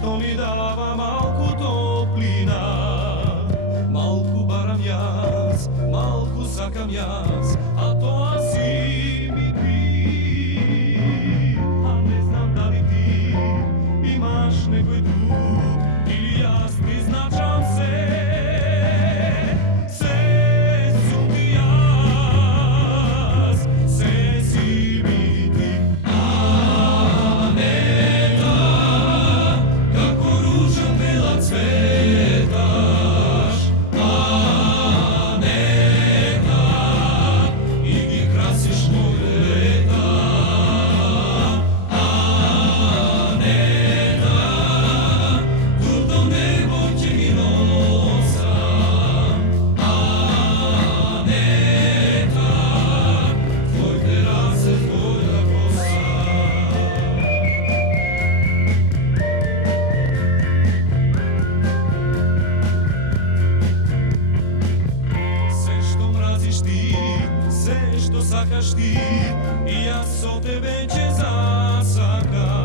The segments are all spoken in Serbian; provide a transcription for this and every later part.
što mi dava malku toplina. Malku baram jaz, malku sakam jaz, a to asi mi ti. A ne znam da li ti imaš nekoj drug ili jaz ti značam se. Sve su mi jaz, sve si mi ti. Aneta, kako ruža bela cvetaš. Aneta, i ti krasiš moje leta. Aneta, tutto nebo će mi nosa. Aneta, tvoj terase, tvoja kosa. Sve što mraziš ti, sve što sakaš ti, i ja so tebe će zasakam.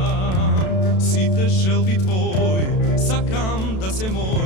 Si te želdi tvoj, sakam da se moj